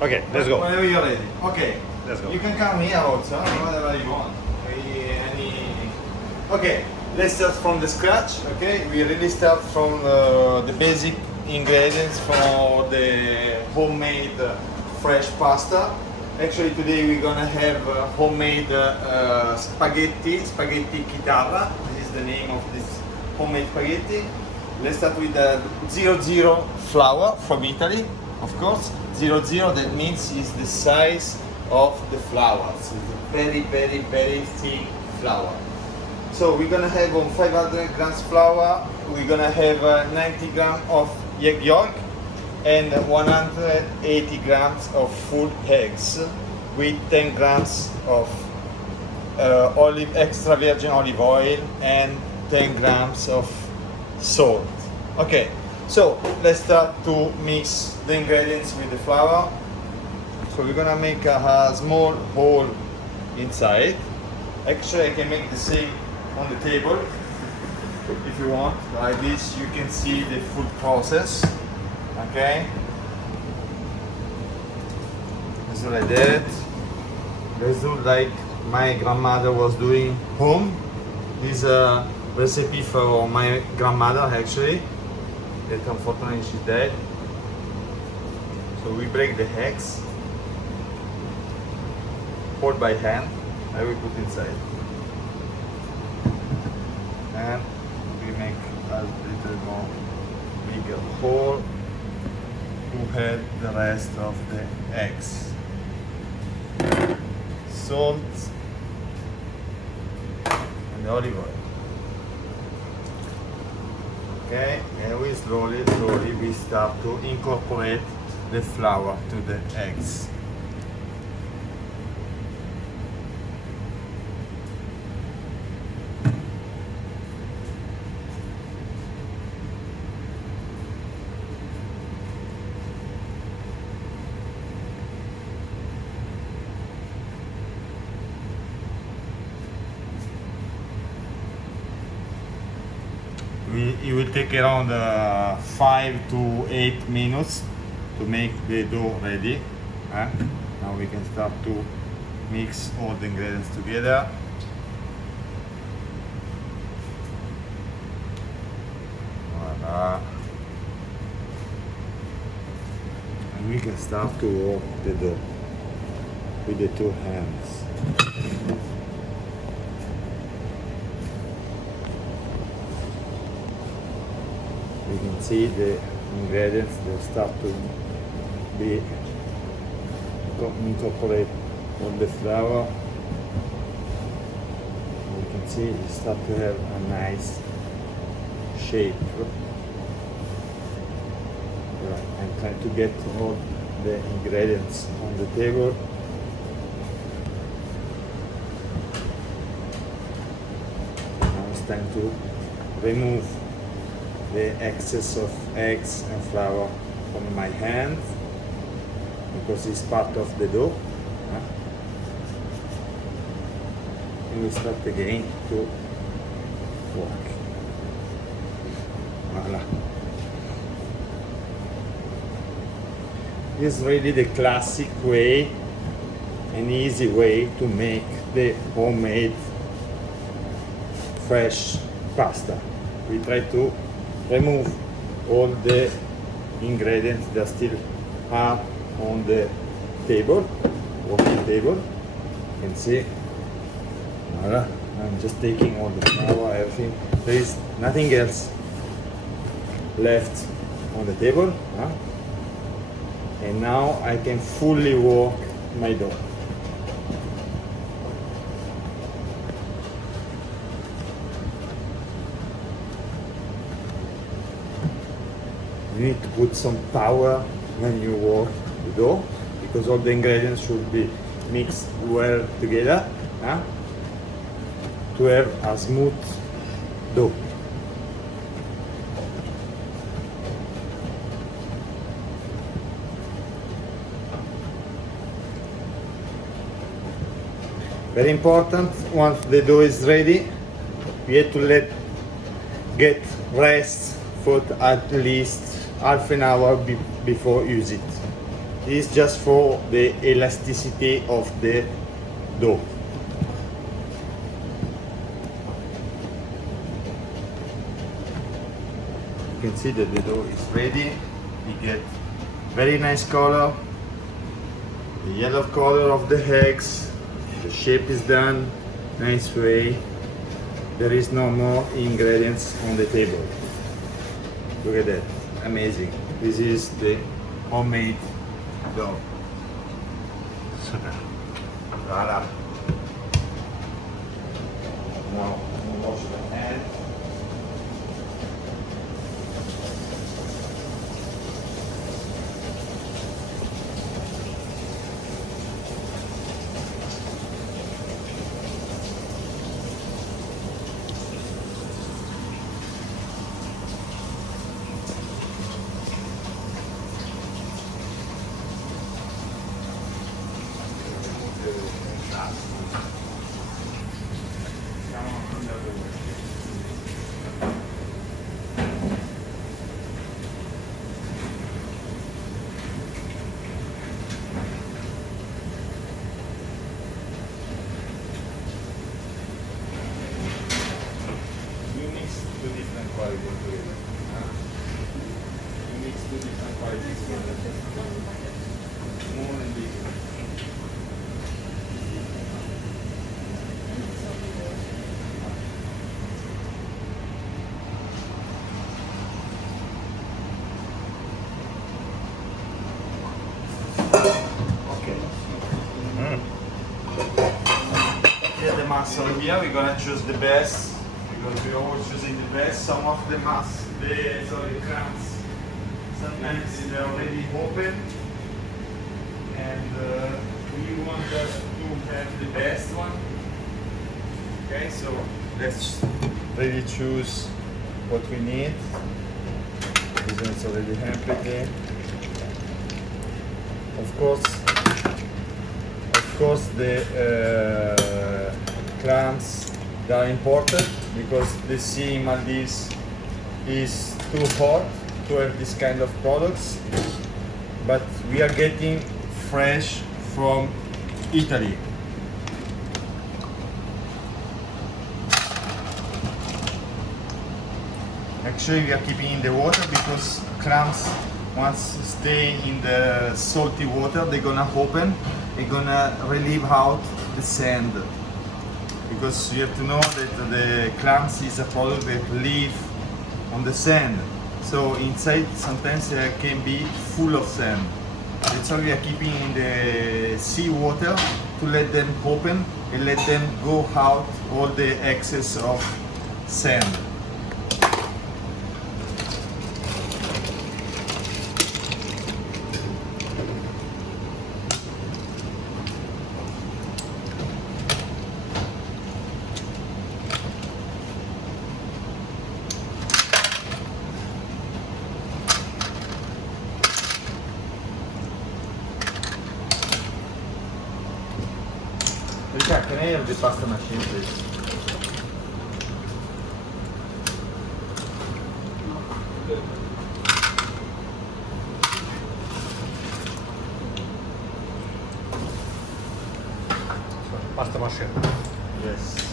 Okay, let's go. Whenever you're ready. Okay. Let's go. You can come here also, whatever you want. Okay, let's start from the scratch. Okay, we really start from the basic ingredients for the homemade fresh pasta. Actually, today we're gonna have homemade spaghetti chitarra. This is the name of this homemade spaghetti. Let's start with the 00 flour from Italy, of course. 00, that means is the size of the flour. So it's a very, very, very thin flour. So we're gonna have on 500 grams flour, we're gonna have 90 grams of egg yolk and 180 grams of full eggs with 10 grams of extra virgin olive oil and 10 grams of salt. Okay, so let's start to mix the ingredients with the flour. So we're gonna make a small hole inside. Actually, I can make the same on the table if you want. Like this, you can see the full process. Okay, let's do like that. Let's do like my grandmother was doing home. This is a recipe for my grandmother actually, that unfortunately she died. So we break the eggs, hold by hand, I will put inside. And we make a little more bigger hole to have the rest of the eggs. Salt and olive oil. Okay, and we slowly we start to incorporate the flour to the eggs. It will take around 5 to 8 minutes to make the dough ready. Now we can start to mix all the ingredients together. Voila. And we can start to work the dough with the two hands. You can see the ingredients that start to be incorporate on the flour. You can see it start to have a nice shape. Right. I'm trying to get all the ingredients on the table. Now it's time to remove the excess of eggs and flour from my hand because it's part of the dough. And we start again to work. Voila. This is really the classic way, an easy way to make the homemade fresh pasta. We try to remove all the ingredients that still are on the table, working table. You can see, voila, I'm just taking all the flour, everything. There is nothing else left on the table. And now I can fully work my dough. You need to put some power when you work the dough because all the ingredients should be mixed well together to have a smooth dough. Very important, once the dough is ready, we have to get rest for at least half an hour before use it. is just for the elasticity of the dough. You can see that the dough is ready. We get very nice color, the yellow color of the eggs, the shape is done, nice way. There is no more ingredients on the table. Look at that, amazing. This is the homemade dough. Super. Voilà. Now, wash the hand. So here we're gonna choose the best because we're always choosing the best. Some of the crumbs, sometimes they're already open, and we want just to have the best one. Okay, so let's really choose what we need. This one's already empty. Of course, the clams, they are important because the sea in Maldives is too hot to have this kind of products, but we are getting fresh from Italy. Actually, we are keeping in the water because clams, once stay in the salty water, they're gonna open, they're gonna relieve out the sand. Because you have to know that the clams is a product that live on the sand. So inside sometimes it can be full of sand. That's why we are keeping in the sea water to let them open and let them go out all the excess of sand. Can I have the pasta machine, please? Pasta machine. Yes.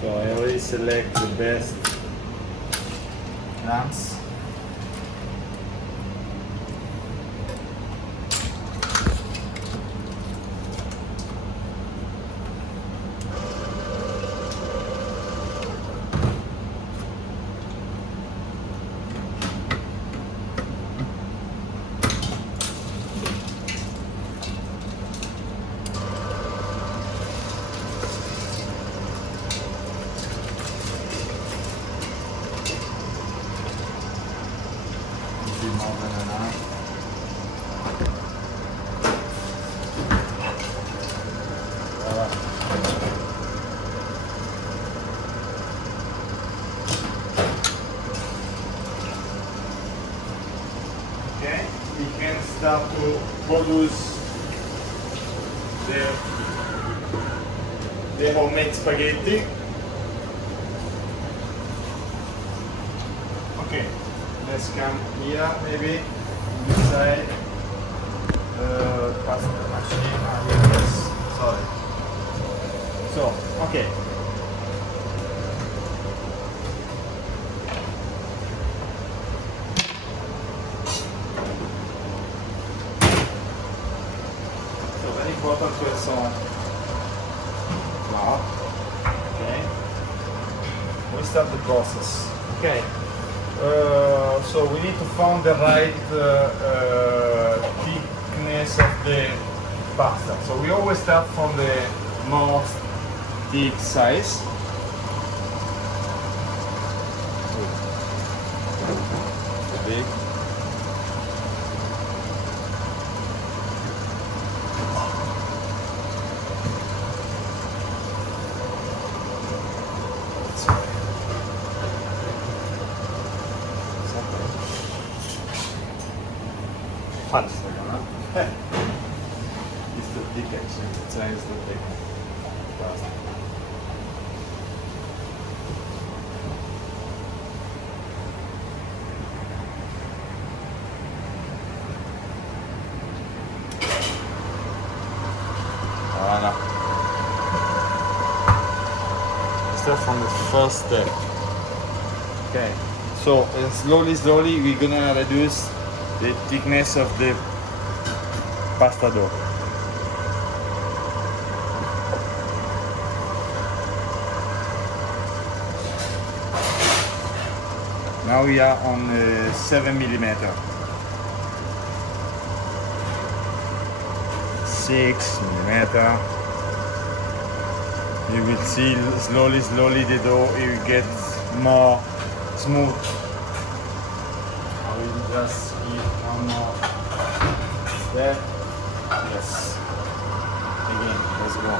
So I already select the best clams. start to produce the homemade spaghetti. Okay, let's come here maybe inside pasta machine. Yes, sorry. So, okay. So very important to have some flour. Okay. We start the process. Okay. So we need to find the right thickness of the pasta. So we always start from the most thick size. Big. Fun. It's the thick actually, the size is the thick pasta. Voilà. Start from the first step. Okay. So slowly we're gonna reduce the thickness of the pasta dough. Now we are on 7 mm. 6 mm. You will see slowly the dough will get more smooth. I will just give one more step. Yes. Again, let's go.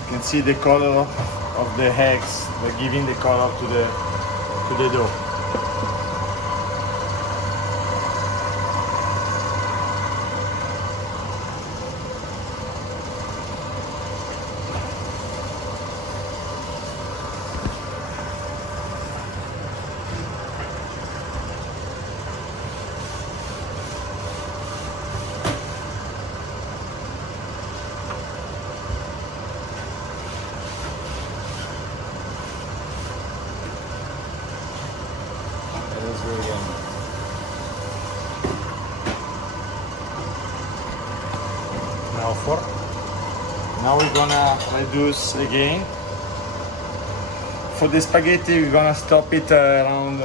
You can see the color of the eggs. They're giving the color to the dough. Now 4. Now we're gonna reduce again. For the spaghetti, we're gonna stop it around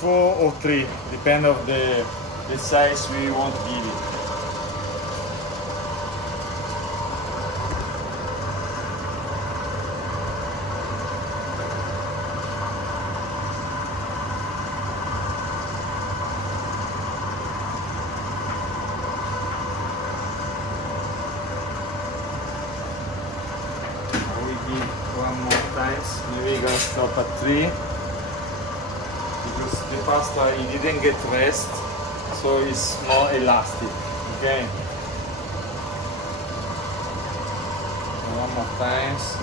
4 or 3, depend of the size we want to give it. One more times, maybe we're gonna stop at 3 because the pasta it didn't get rest, so it's more elastic. Okay. One more times.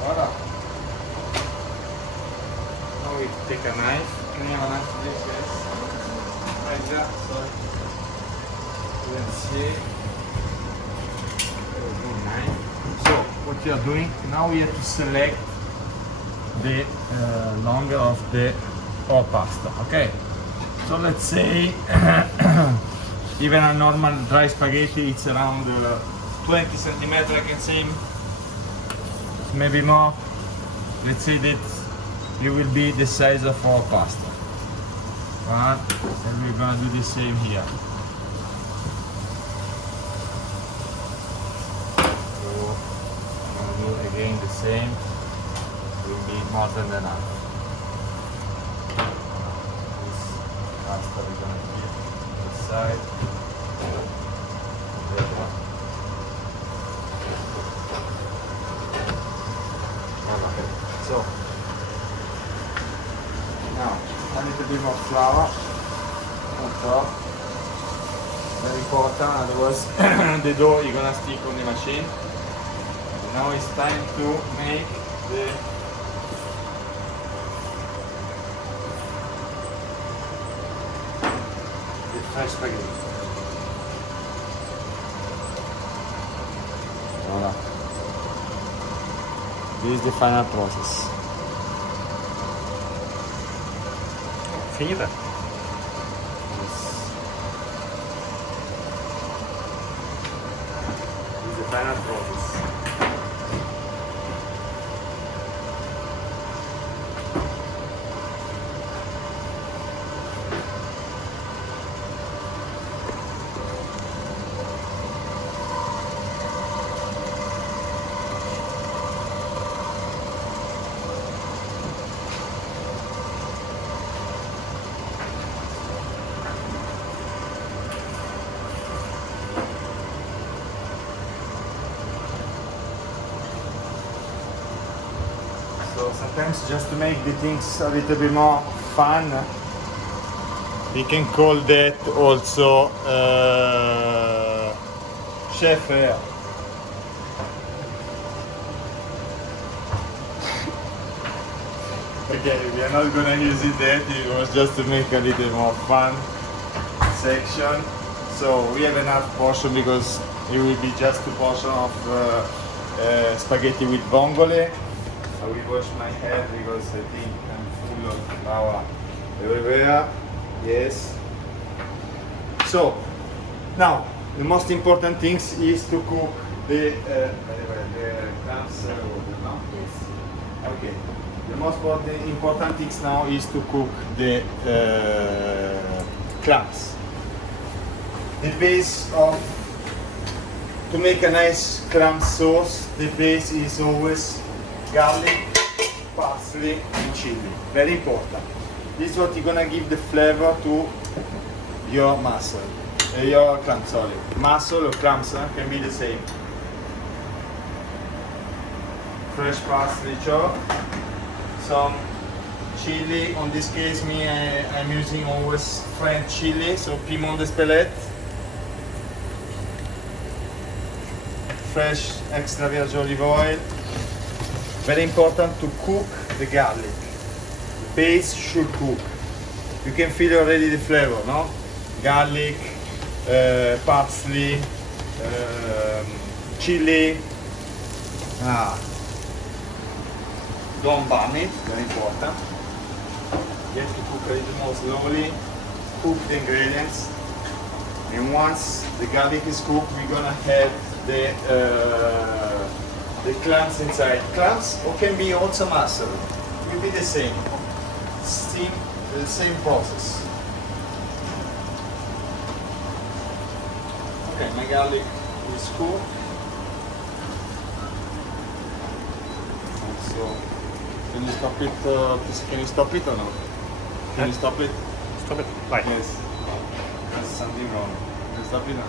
Voilà. Now we take a knife. Can you have a knife for this, guys? Right there, sorry. Let's see. Knife. So, what you are doing, now we have to select the longer of the whole pasta, okay? So let's say, even a normal dry spaghetti, it's around 20 centimeters, I can say. Maybe more. Let's say that it will be the size of our pasta. One, and we're gonna do the same here. So I'm gonna do again the same. Will be more than enough. This pasta we're gonna keep to the side. That one. So now a little bit more flour on top. Very important, otherwise the dough is gonna stick on the machine. Now it's time to make the fresh spaghetti. Voilà. This is the final process. Finita. This is the final process. So sometimes just to make the things a little bit more fun, we can call that also Chef Andrea. Okay, we are not gonna use it that, it was just to make a little more fun section. So we have enough portion because it will be just 2 portions of spaghetti with vongole. I will wash my head because I think I'm full of flour everywhere. Yes. So now the most important thing is to cook the clams. No? Yes. Okay. The most important thing now is to cook the clams. The base of to make a nice clam sauce. The base is always garlic, parsley, and chili. Very important. This is what you're gonna give the flavor to your mussel, your clam. Sorry, mussel or clams can be the same. Fresh parsley chop, some chili. On this case, I'm using always French chili, so piment d'Espelette. Fresh extra virgin olive oil. Very important to cook the garlic. The base should cook. You can feel already the flavor, no? Garlic, parsley, chili. Don't burn it, very important. You have to cook a little more slowly. Cook the ingredients. And once the garlic is cooked, we're gonna have the clams inside. Clams or can be also mussel. It will be the same. Steam, the same process. Okay, my garlic is cooked. So, can you stop it? Can you stop it or not? Can you stop it? Stop it. Vai. Yes. There's something wrong. Can you stop it or not?